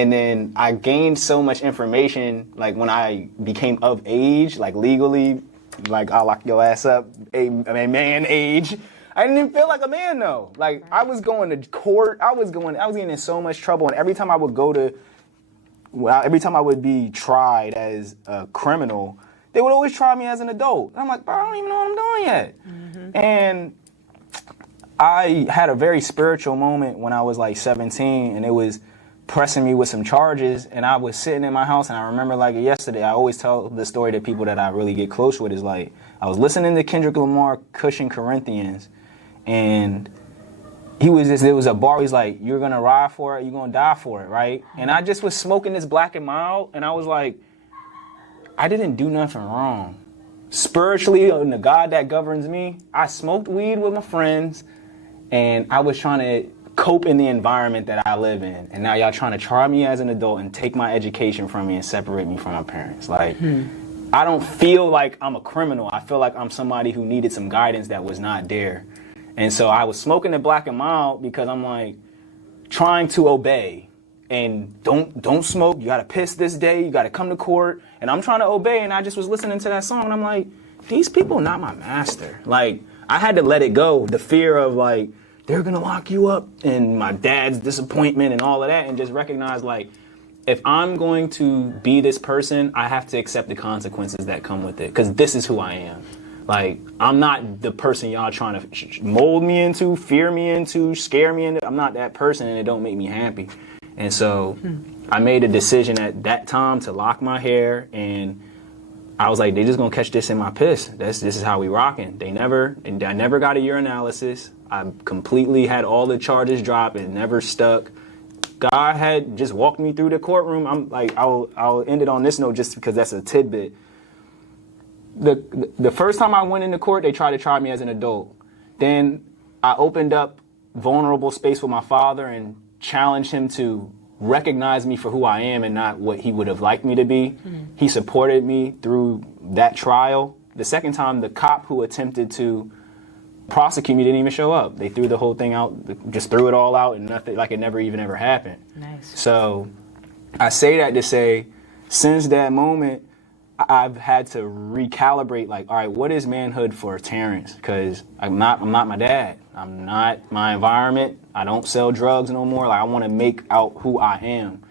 And then I gained so much information, like when I became of age, like legally, like I'll lock your ass up, a man age. I didn't even feel like a man though. Like I was going to court, I was getting in so much trouble, and every time I would be tried as a criminal, they would always try me as an adult. And I'm like, bro, I don't even know what I'm doing yet. Mm-hmm. And I had a very spiritual moment when I was like 17, and it was pressing me with some charges, and I was sitting in my house, and I remember like yesterday, I always tell the story to people that I really get close with, is like, I was listening to Kendrick Lamar, Cushion Corinthians, and there was a bar, he's like, you're gonna ride for it, you're gonna die for it, right? And I just was smoking this Black and Mild, and I was like, I didn't do nothing wrong. Spiritually, and the God that governs me, I smoked weed with my friends, and I was trying to cope in the environment that I live in, and now y'all trying to try me as an adult and take my education from me and separate me from my parents. Like, I don't feel like I'm a criminal. I feel like I'm somebody who needed some guidance that was not there. And so I was smoking the Black and Mild because I'm like trying to obey, and don't smoke. You gotta piss this day. You gotta come to court, and I'm trying to obey. And I just was listening to that song, and I'm like, these people are not my master. Like, I had to let it go. The fear of like, they're gonna lock you up, and my dad's disappointment and all of that, and just recognize like, if I'm going to be this person, I have to accept the consequences that come with it, because this is who I am. Like, I'm not the person y'all trying to mold me into, fear me into, scare me into. I'm not that person, and it don't make me happy. And so I made a decision at that time to lock my hair, and I was like, they just gonna catch this in my piss. This is how we rocking. I never got a urinalysis. I completely had all the charges dropped. It never stuck. God had just walked me through the courtroom. I'm like, I'll end it on this note just because that's a tidbit. The first time I went into court, they tried to try me as an adult. Then I opened up vulnerable space with my father and challenged him to recognize me for who I am and not what he would have liked me to be. He supported me through that trial. The second time, the cop who attempted to prosecute me didn't even show up. They threw the whole thing out, just threw it all out, and nothing, like it never even ever happened. Nice. So I say that to say, since that moment, I've had to recalibrate, like, all right, what is manhood for Terrence? Because I'm not my dad. I'm not my environment. I don't sell drugs no more. Like, I want to make out who I am.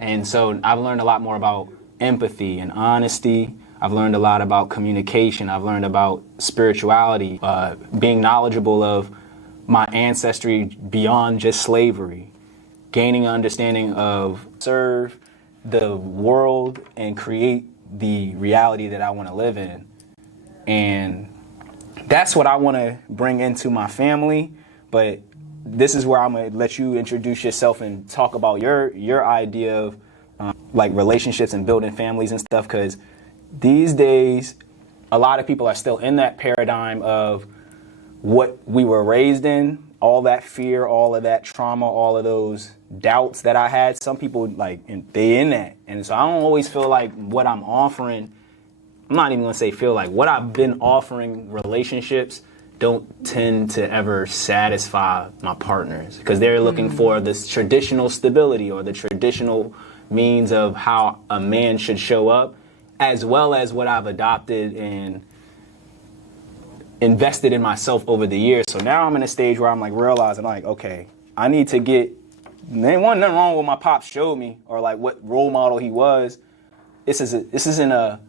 And so I've learned a lot more about empathy and honesty. I've learned a lot about communication. I've learned about spirituality, being knowledgeable of my ancestry beyond just slavery, gaining an understanding of serve the world and create the reality that I want to live in. And that's what I want to bring into my family. But this is where I'm going to let you introduce yourself and talk about your idea of like relationships and building families and stuff, because these days, a lot of people are still in that paradigm of what we were raised in, all that fear, all of that trauma, all of those doubts that I had. Some people, like, they in that. And so I don't always feel like what I'm offering, I'm not even going to say feel like, what I've been offering relationships don't tend to ever satisfy my partners, because they're looking for this traditional stability or the traditional means of how a man should show up, as well as what I've adopted and invested in myself over the years. So now I'm in a stage where I'm like realizing, like, okay, I need to get, there wasn't nothing wrong with what my pops showed me or like what role model he was. This isn't a,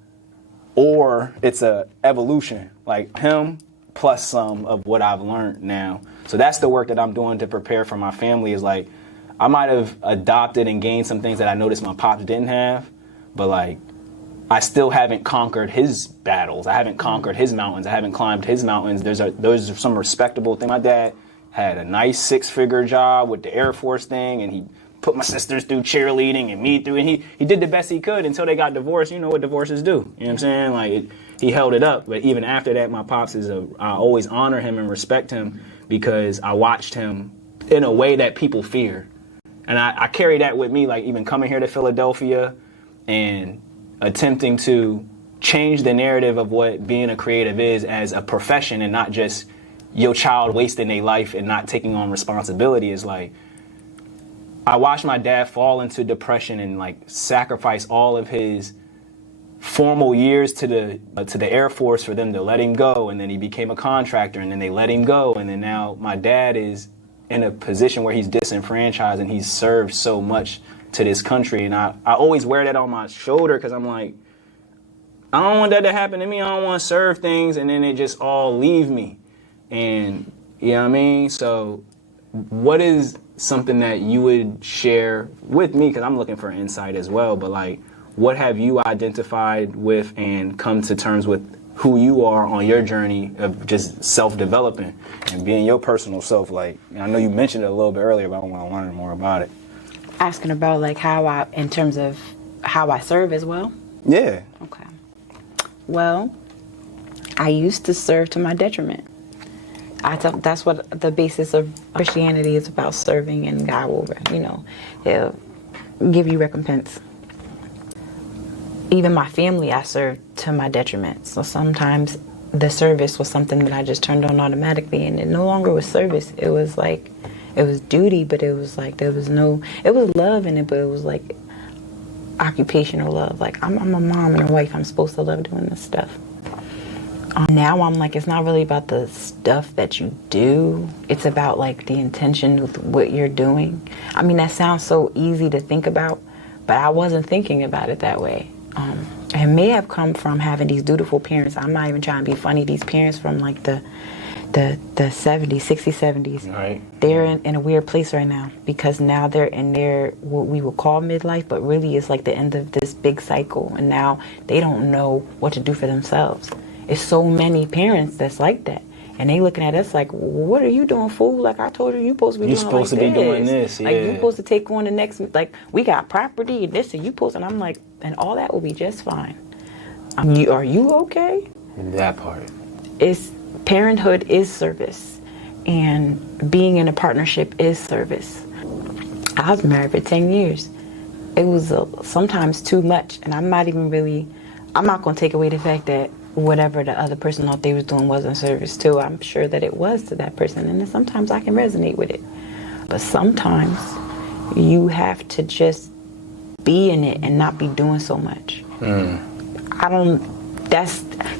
or it's a evolution, like him plus some of what I've learned now. So that's the work that I'm doing to prepare for my family, is like, I might have adopted and gained some things that I noticed my pops didn't have, but like, I still haven't conquered his battles. I haven't conquered his mountains. I havenent climbed his mountains. Those are some respectable things. My dad had a nice 6-figure job with the Air Force thing, and he put my sisters through cheerleading and me through, and he did the best he could until they got divorced. You know what divorces do. You know what I'm saying? Like, he held it up. But even after that, my pops I always honor him and respect him, because I watched him in a way that people fear. And I carry that with me, like even coming here to Philadelphia and attempting to change the narrative of what being a creative is as a profession, and not just your child wasting their life and not taking on responsibility. Is like, I watched my dad fall into depression and like sacrifice all of his formal years to the Air Force for them to let him go, and then he became a contractor, and then they let him go, and then now my dad is in a position where he's disenfranchised and he's served so much to this country, and I always wear that on my shoulder because I'm like, I don't want that to happen to me. I don't want to serve things and then it just all leave me. And you know what I mean? So what is something that you would share with me, because I'm looking for insight as well, but like, what have you identified with and come to terms with who you are on your journey of just self-developing and being your personal self? Like, I know you mentioned it a little bit earlier, but I want to learn more about it. Asking about like how I, in terms of how I serve as well? Yeah. Okay. Well, I used to serve to my detriment. That's what the basis of Christianity is about, serving, and God will, He'll give you recompense. Even my family, I served to my detriment. So sometimes the service was something that I just turned on automatically, and it no longer was service. It was like, it was duty, but it was like, it was love in it, but it was like occupational love. Like, I'm a mom and a wife, I'm supposed to love doing this stuff. Now I'm like, it's not really about the stuff that you do. It's about like the intention with what you're doing. I mean, that sounds so easy to think about, but I wasn't thinking about it that way. It may have come from having these dutiful parents. I'm not even trying to be funny. These parents from like the 70s, 60s, 70s, right. They're in a weird place right now, because now they're in their, what we would call midlife, but really it's like the end of this big cycle, and now they don't know what to do for themselves. It's so many parents that's like that, and they looking at us like, what are you doing, fool? Like, I told you, you supposed to be doing this. Yeah. Like, you supposed to take on the next, like, we got property and this, and you supposed, and I'm like, and all that will be just fine. Are you okay? That part. Parenthood is service, and being in a partnership is service. I was married for 10 years. It was sometimes too much, and I'm not going to take away the fact that whatever the other person thought they was doing wasn't service too. I'm sure that it was to that person, and then sometimes I can resonate with it. But sometimes you have to just be in it and not be doing so much. Because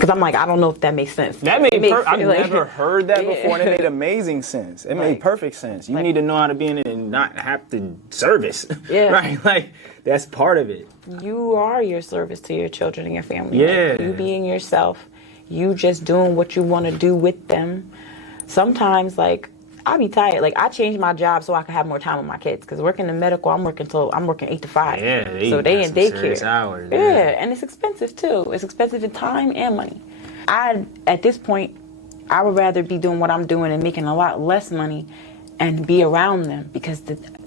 I'm like, I don't know if that makes sense. That made I've never heard that before, and it made amazing sense. It made perfect sense. You need to know how to be in it and not have to service. Yeah. Right? Like, that's part of it. You are your service to your children and your family. Yeah. Like, you being yourself. You just doing what you want to do with them. Sometimes, like, I'll be tired. Like, I changed my job so I could have more time with my kids. Because working in medical, I'm working 8 to 5. Yeah, so they in daycare. Hours, yeah, and it's expensive too. It's expensive in time and money. At this point, I would rather be doing what I'm doing and making a lot less money and be around them, because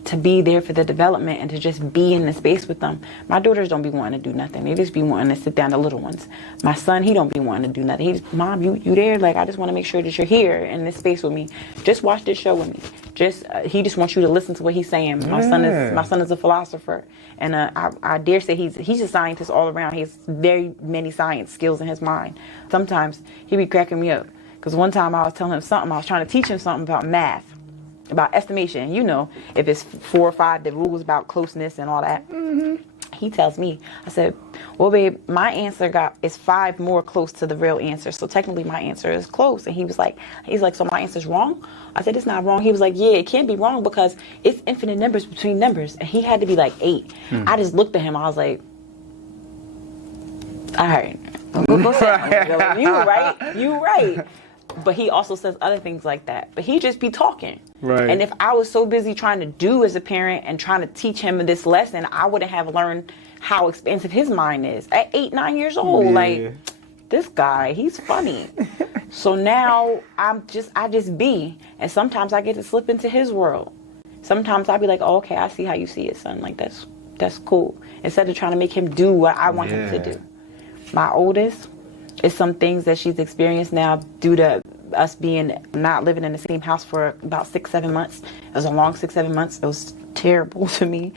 to be there for the development and to just be in the space with them. My daughters don't be wanting to do nothing. They just be wanting to sit down, the little ones. My son, he don't be wanting to do nothing. He's, Mom, you there? Like, I just want to make sure that you're here in this space with me. Just watch this show with me. He just wants you to listen to what he's saying. My son is a philosopher, and I dare say he's a scientist all around. He has very many science skills in his mind. Sometimes he be cracking me up, because one time I was telling him something. I was trying to teach him something about math, about estimation. You know, if it's 4 or 5, the rules about closeness and all that. He tells me, I said, well, babe, my answer is 5 more close to the real answer. So technically my answer is close. And he's like, so my answer's wrong? I said, it's not wrong. He was like, yeah, it can't be wrong because it's infinite numbers between numbers. And he had to be like 8. I just looked at him. I was like, all right, go sit. You right. But he also says other things like that. But he just be talking. Right. And if I was so busy trying to do as a parent and trying to teach him this lesson, I wouldn't have learned how expansive his mind is. At 8, 9 years old, like, this guy, he's funny. So now I just be. And sometimes I get to slip into his world. Sometimes I'll be like, oh, okay, I see how you see it, son. Like, that's cool. Instead of trying to make him do what I want him to do. My oldest, it's some things that she's experienced now due to us not living in the same house for about 6-7 months. It was a long 6-7 months. It was terrible to me.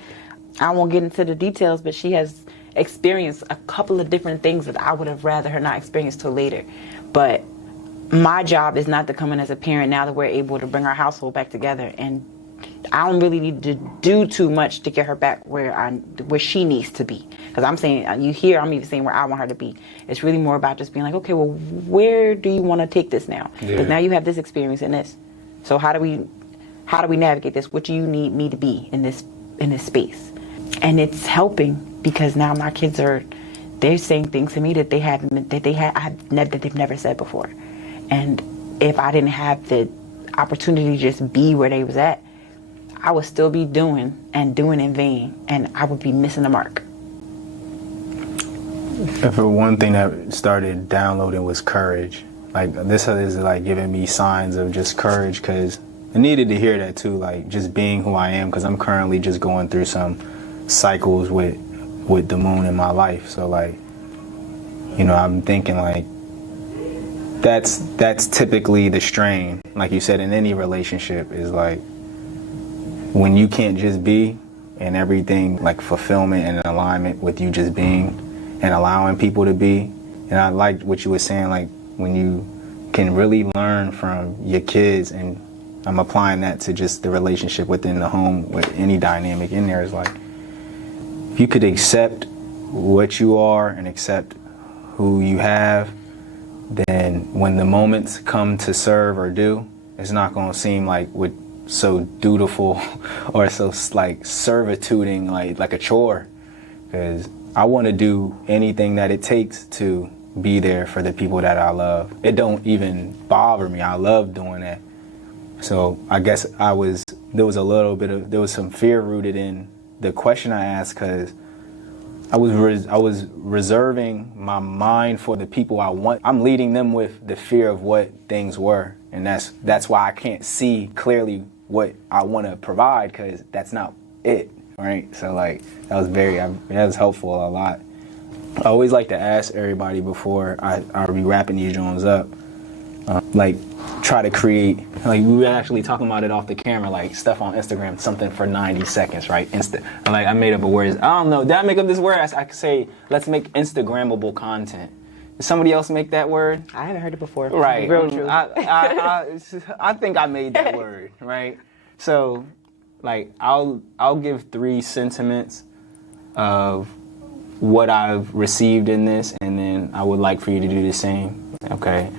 I won't get into the details, but she has experienced a couple of different things that I would have rather her not experience till later. But my job is not to come in as a parent now that we're able to bring our household back together and I don't really need to do too much to get her back where she needs to be. Because I'm saying, I'm even saying where I want her to be. It's really more about just being like, okay, well, where do you want to take this now? Because now you have this experience in this. So how do we navigate this? What do you need me to be in this space? And it's helping because now my kids they're saying things to me that they've never said before. And if I didn't have the opportunity to just be where they was at, I would still be doing in vain, and I would be missing the mark. For one thing that started downloading was courage. Like, this is like giving me signs of just courage, because I needed to hear that too, like just being who I am, because I'm currently just going through some cycles with the moon in my life. So like, you know, I'm thinking like that's typically the strain, like you said, in any relationship, is like when you can't just be, and everything, like fulfillment and alignment with you just being and allowing people to be. And I liked what you were saying, like when you can really learn from your kids, and I'm applying that to just the relationship within the home with any dynamic in there, is like, if you could accept what you are and accept who you have, then when the moments come to serve or do, it's not going to seem like so dutiful or so like servituding, like a chore, because I want to do anything that it takes to be there for the people that I love. It don't even bother me. I love doing that. So I guess there was some fear rooted in the question I asked, because I was reserving my mind for the people I want. I'm leading them with the fear of what things were, and that's why I can't see clearly what I want to provide, because that's not it, right? So like that was helpful a lot. I always like to ask everybody before I be wrapping these Jones up, like try to create, like we were actually talking about it off the camera, like stuff on Instagram, something for 90 seconds, right? Like I made up a word. I don't know, did I make up this word? I could say, let's make Instagrammable content. Did somebody else make that word? I haven't heard it before. Right. Real true. I think I made that word, right? So, like, I'll give 3 sentiments of what I've received in this, and then I would like for you to do the same. Okay.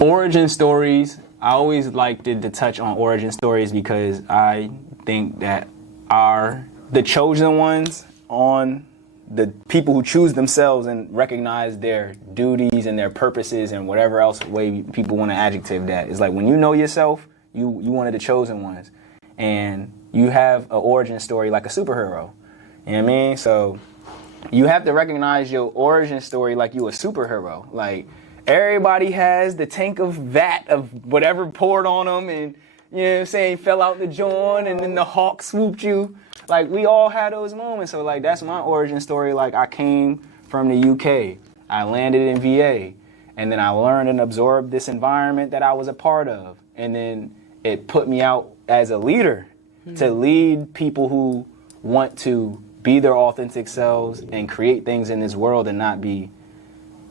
Origin stories. I always liked to touch on origin stories, because I think that the chosen ones, on the people who choose themselves and recognize their duties and their purposes and whatever else way people want to adjective that. It's like when you know yourself, you one of the chosen ones, and you have an origin story like a superhero. You know what I mean? So you have to recognize your origin story like you a superhero. Like everybody has the tank of vat of whatever poured on them, and you know what I'm saying, fell out the joint, and then the hawk swooped you. Like, we all had those moments. So, like, that's my origin story. Like, I came from the UK. I landed in VA. And then I learned and absorbed this environment that I was a part of. And then it put me out as a leader to lead people who want to be their authentic selves and create things in this world and not be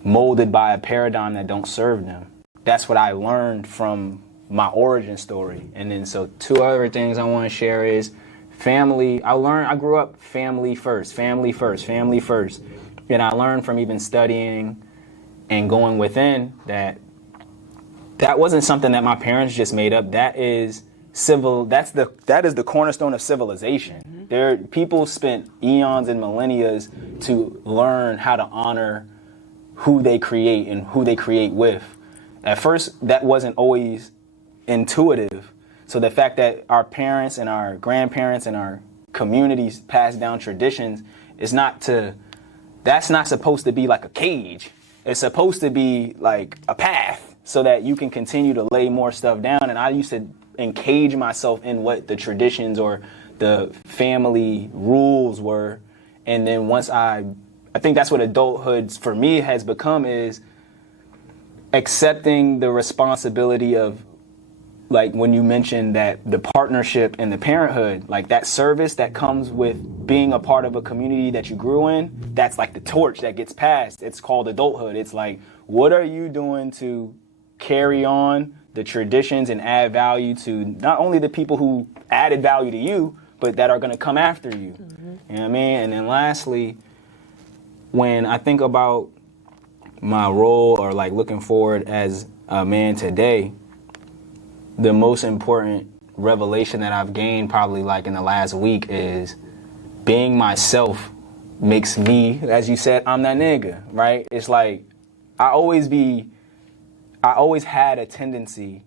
molded by a paradigm that don't serve them. That's what I learned from my origin story. And then, so 2 other things I want to share is family. I grew up family first. And I learned from even studying and going within that wasn't something that my parents just made up. That is the cornerstone of civilization. People spent eons and millennia to learn how to honor who they create and who they create with. At first, that wasn't always intuitive. So the fact that our parents and our grandparents and our communities pass down traditions that's not supposed to be like a cage. It's supposed to be like a path so that you can continue to lay more stuff down. And I used to encage myself in what the traditions or the family rules were. And then once I think that's what adulthood for me has become, is accepting the responsibility of, like when you mentioned that the partnership and the parenthood, like that service that comes with being a part of a community that you grew in, that's like the torch that gets passed. It's called adulthood. It's like, what are you doing to carry on the traditions and add value to not only the people who added value to you, but that are going to come after you. You know what I mean? And then lastly, when I think about my role or like looking forward as a man today, the most important revelation that I've gained probably like in the last week is being myself makes me, as you said, I'm that nigga, right? It's like I always had a tendency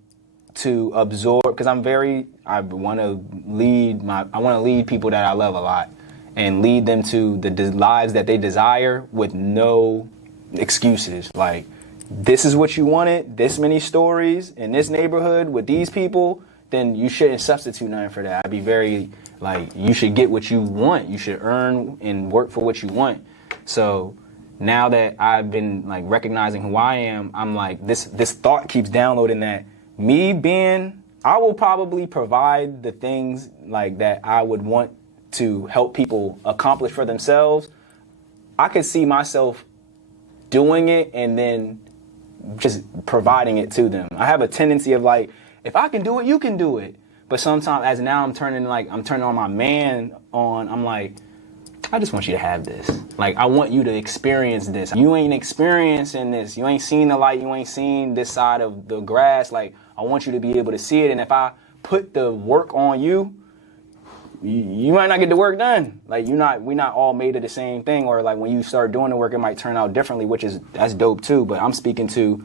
to absorb, because I want to lead people that I love a lot and lead them to the lives that they desire with no excuses. Like, this is what you wanted, this many stories in this neighborhood with these people, then you shouldn't substitute nothing for that. I'd be very, like, you should get what you want. You should earn and work for what you want. So now that I've been like recognizing who I am, I'm like, this thought keeps downloading that I will probably provide the things like that I would want to help people accomplish for themselves. I could see myself doing it and then just providing it to them. I have a tendency of like, if I can do it, you can do it. But sometimes, as now I'm turning on my man on, I'm like, I just want you to have this. Like, I want you to experience this. You ain't experiencing this. You ain't seen the light. You ain't seen this side of the grass. Like, I want you to be able to see it. And if I put the work on you, you might not get the work done. Like, we not all made of the same thing. Or like when you start doing the work, it might turn out differently, that's dope too. But I'm speaking to,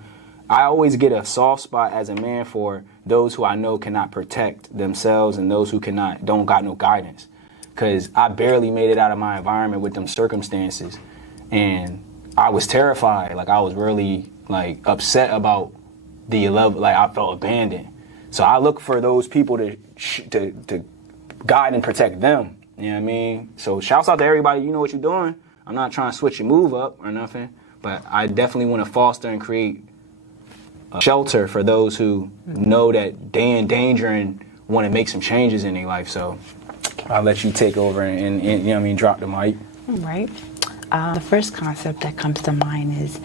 I always get a soft spot as a man for those who I know cannot protect themselves and those who don't got no guidance. Because I barely made it out of my environment with them circumstances. And I was terrified. Like, I was really like upset about the love. Like, I felt abandoned. So I look for those people to guide and protect them. You know what I mean? So shouts out to everybody. You know what you're doing. I'm not trying to switch your move up or nothing. But I definitely want to foster and create a shelter for those who know that they in danger and want to make some changes in their life. So I'll let you take over and you know what I mean, drop the mic. Right. The first concept that comes to mind is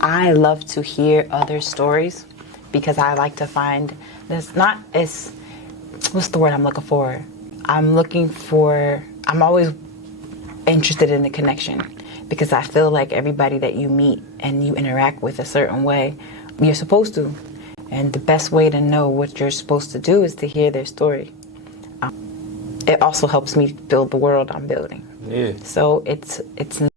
I love to hear other stories because I like to find what's the word I'm looking for? I'm always interested in the connection because I feel like everybody that you meet and you interact with a certain way, you're supposed to. And the best way to know what you're supposed to do is to hear their story. It also helps me build the world I'm building. Yeah. So it's